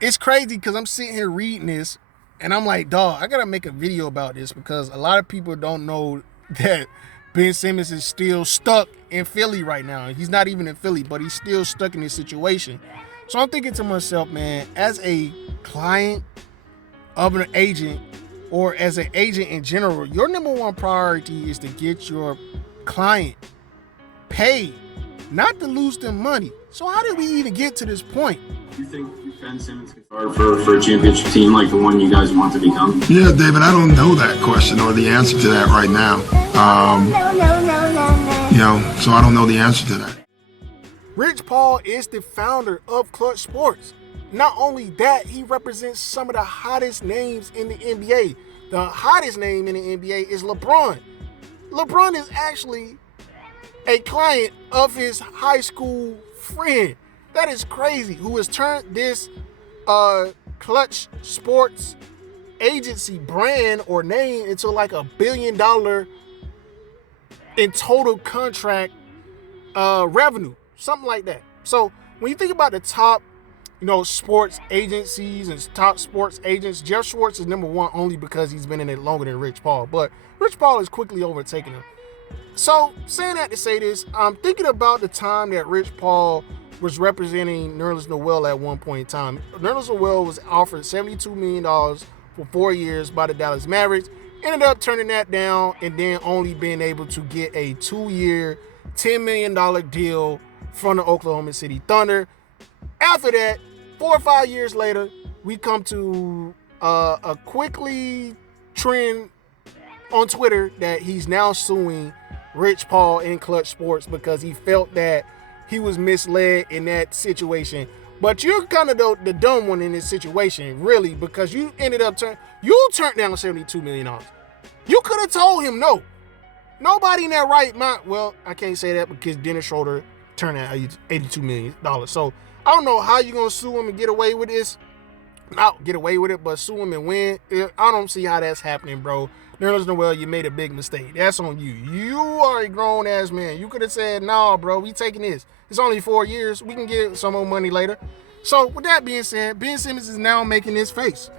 it's crazy because I'm sitting here reading this and I'm like, dog, I gotta make a video about this because a lot of people don't know that Ben Simmons is still stuck in Philly right now. He's not even in Philly, but he's still stuck in this situation. So I'm thinking to myself, man, as a client of an agent or as an agent in general, your number one priority is to get your client paid, not to lose them money. So how did we even get to this point? Do you think Ben Simmons could start for a championship team like the one you guys want to become? Yeah, David, I don't know that question or the answer to that right now. So I don't know the answer to that. Rich Paul is the founder of Clutch Sports. Not only that, he represents some of the hottest names in the NBA. The hottest name in the NBA is LeBron. LeBron is actually a client of his high school friend. That is crazy. Who has turned this Clutch Sports agency brand or name into like $1 billion in total contract revenue, something like that. So when you think about the top, sports agencies and top sports agents, Jeff Schwartz is number one only because he's been in it longer than Rich Paul. But Rich Paul is quickly overtaking him. So saying that to say this, I'm thinking about the time that Rich Paul was representing Nerlens Noel at one point in time. Nerlens Noel was offered $72 million for 4 years by the Dallas Mavericks. Ended up turning that down and then only being able to get a 2-year, $10 million deal from the Oklahoma City Thunder. After that, 4 or 5 years later, we come to a quickly trend on Twitter that he's now suing Rich Paul in Clutch Sports because he felt that he was misled in that situation. But you're kind of the dumb one in this situation, really, because you ended up turned down $72 million. You could have told him no. Nobody in their right mind. Well, I can't say that because Dennis Schroeder turned down $82 million. So I don't know how you're going to sue him and get away with this. Not get away with it, but sue him and win. I don't see how that's happening, bro. Nerlens Noel, you made a big mistake. That's on you. You are a grown-ass man. You could have said, nah, bro, we taking this. It's only 4 years. We can get some more money later. So with that being said, Ben Simmons is now making his face.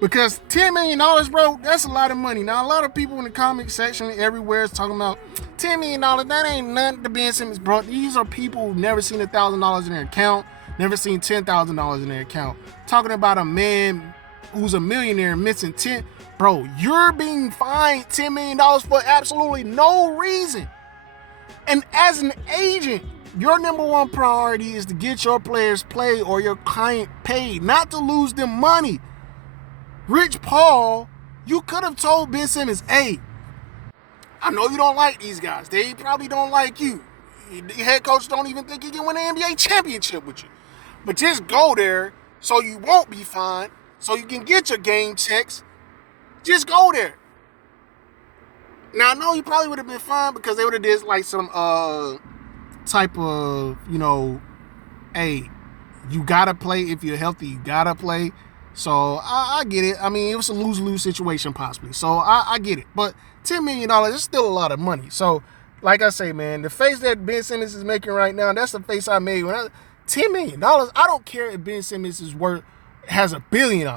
Because $10 million, bro, that's a lot of money. Now, a lot of people in the comment section everywhere is talking about $10 million. That ain't nothing to Ben Simmons, bro. These are people who've never seen $1,000 in their account, never seen $10,000 in their account. Talking about a man who's a millionaire missing 10. Bro, you're being fined $10 million for absolutely no reason. And as an agent, your number one priority is to get your players played or your client paid, not to lose them money. Rich Paul, you could have told Ben Simmons, hey, I know you don't like these guys. They probably don't like you. The head coach don't even think he can win an NBA championship with you. But just go there so you won't be fined, so you can get your game checks. Just go there. Now, I know you probably would have been fine because they would have did like some type of, hey, you got to play. If you're healthy, you got to play. So I get it. I mean, it was a lose-lose situation possibly. So I get it. But $10 million is still a lot of money. So like I say, man, the face that Ben Simmons is making right now, that's the face I made. $10 million. I don't care if Ben Simmons is has $1 billion.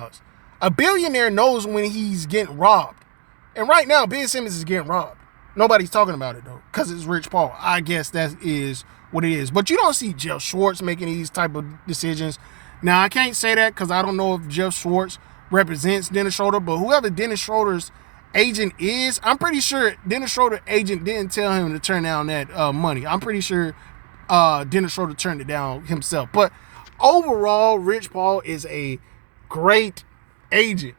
A billionaire knows when he's getting robbed. And right now, Ben Simmons is getting robbed. Nobody's talking about it, though, because it's Rich Paul. I guess that is what it is. But you don't see Jeff Schwartz making these type of decisions. Now, I can't say that because I don't know if Jeff Schwartz represents Dennis Schroeder, but whoever Dennis Schroeder's agent is, I'm pretty sure Dennis Schroeder's agent didn't tell him to turn down that money. I'm pretty sure Dennis Schroeder turned it down himself. But overall, Rich Paul is a great agent.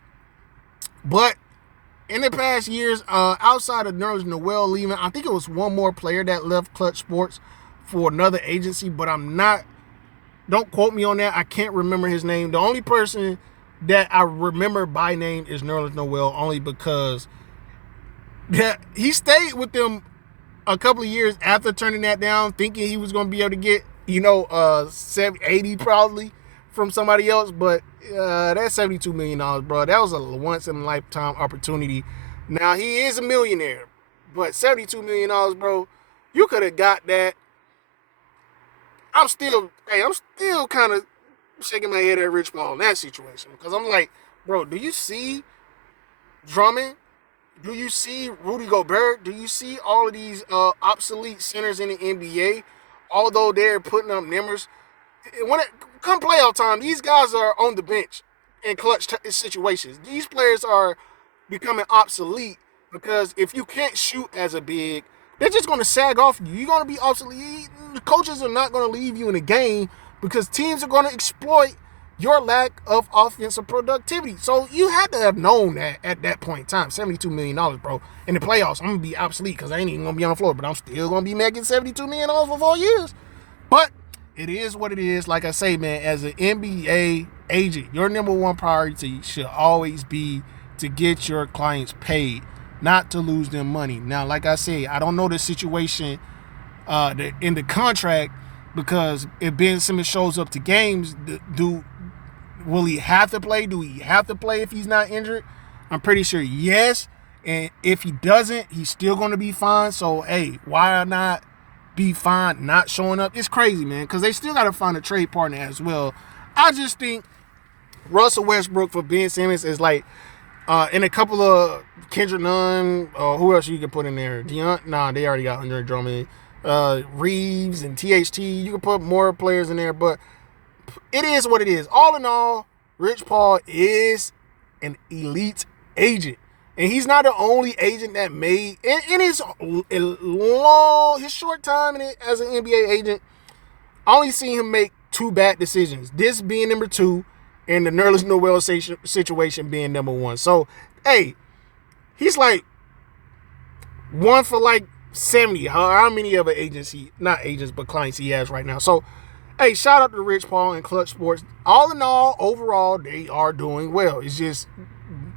But in the past years, outside of Nerlens Noel leaving, I think it was one more player that left Clutch Sports for another agency, but don't quote me on that. I can't remember his name. The only person that I remember by name is Nerlens Noel, only because he stayed with them a couple of years after turning that down, thinking he was going to be able to get, 80 probably from somebody else. But that's $72 million, bro. That was a once-in-a-lifetime opportunity. Now, he is a millionaire, but $72 million, bro, you could have got that. I'm still kind of shaking my head at Rich Paul in that situation because I'm like, bro, do you see Drummond? Do you see Rudy Gobert? Do you see all of these obsolete centers in the NBA? Although they're putting up numbers, when it come playoff time, these guys are on the bench in clutch situations. These players are becoming obsolete because if you can't shoot as a big, they're just going to sag off you. You're going to be obsolete. The coaches are not going to leave you in the game because teams are going to exploit your lack of offensive productivity. So you had to have known that at that point in time. $72 million, bro. In the playoffs, I'm going to be obsolete because I ain't even going to be on the floor, but I'm still going to be making $72 million for 4 years. But it is what it is. Like I say, man, as an NBA agent, your number one priority should always be to get your clients paid, not to lose them money. Now, like I say, I don't know the situation in the contract because if Ben Simmons shows up to games, will he have to play? Do he have to play if he's not injured? I'm pretty sure yes. And if he doesn't, he's still going to be fine. So, hey, why not be fine not showing up? It's crazy, man, because they still got to find a trade partner as well. I just think Russell Westbrook for Ben Simmons is like, and a couple of Kendrick Nunn, who else you can put in there? Nah, they already got Andre Drummond. Reeves and THT. You can put more players in there, but it is what it is. All in all, Rich Paul is an elite agent. And he's not the only agent that made, in his short time as an NBA agent, I only seen him make 2 bad decisions. This being number 2, and the Nerlens Noel situation being number 1. So, hey, he's like 1 for like 70. How many other not agents, but clients he has right now. So, hey, shout out to Rich Paul and Clutch Sports. All in all, overall, they are doing well. It's just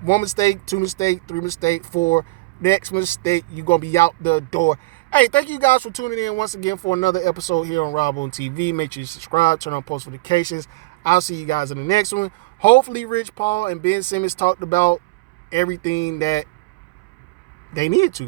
1 mistake, 2 mistake, 3 mistake, 4. Next mistake, you're going to be out the door. Hey, thank you guys for tuning in once again for another episode here on Rob on TV. Make sure you subscribe, turn on post notifications. I'll see you guys in the next one. Hopefully, Rich Paul and Ben Simmons talked about everything that they needed to.